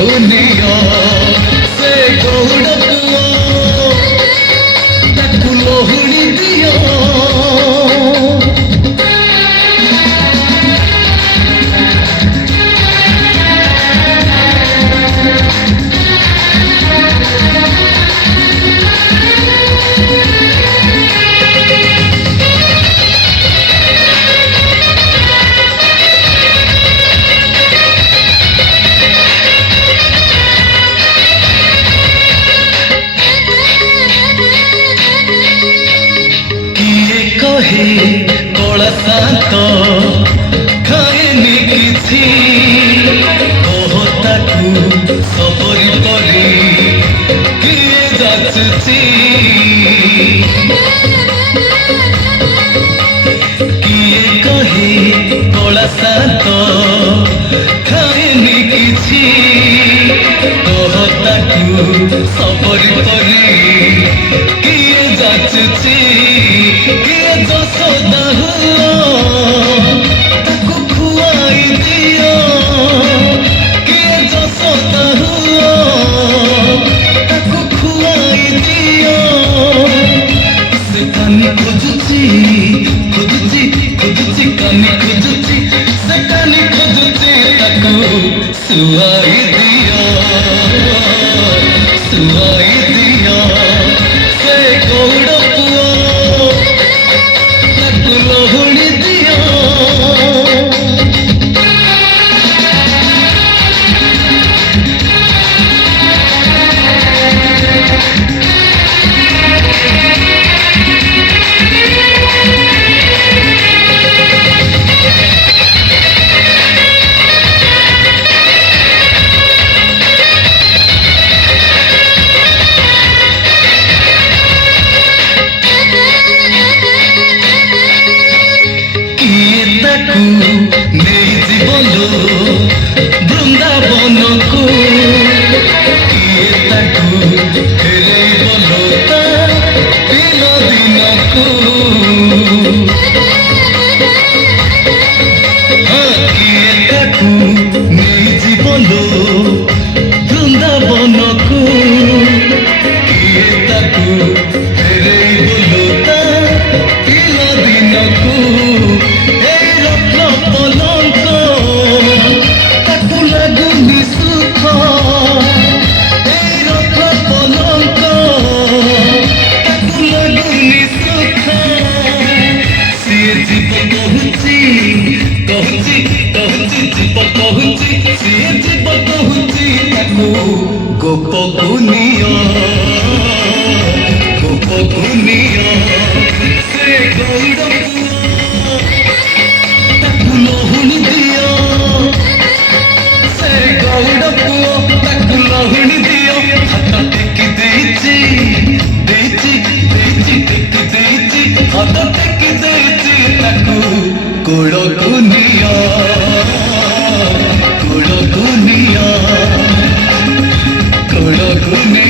कुनिया से गौड़ पुओ ताकू लोहुणी दियो कला शांत खाएनी किसी कहताकू सबरी परी किए जाचुची किए कहे कला शांत खाएनी किसी कहताकू सबरी परी किए जाचुची किए जसोदा हुआ ताकू खुआई दियो किए जसोदा हुआ ताकू खुआई दियो से कानी खोजुची खोजुची खोजुची कानी खोजुची से कानी खोजुची ताकू सुआई दियो सुआई दियो से गौड़ पुओ ताकू लोहुणी दियो नहीं जीवलो वृंदावन को किए ताकू फेरे बोलो ता पिल दिन को हाँ किए ताकू नहीं जीवलो वृंदावन को किए ताकू फेरे बोलो ता पिल दिन को पलंक ताकू लगुनी सुख रख पलंक ताकू लगुनी सुख सीए जीव कहूची कहूची कहूची जीव कहूची सीए जीव कहूची ताकू गोप गुनिया से गौड़ लोहुणी दियो से गौड़ पुओ ताकू लोहुणी दियो हाथ टेकी देइची देइची देइची टेकी देइची हाथ टेकी देइची ताकू कोड़ गुनिया कोड़ गुनिया कोड़ गुनिया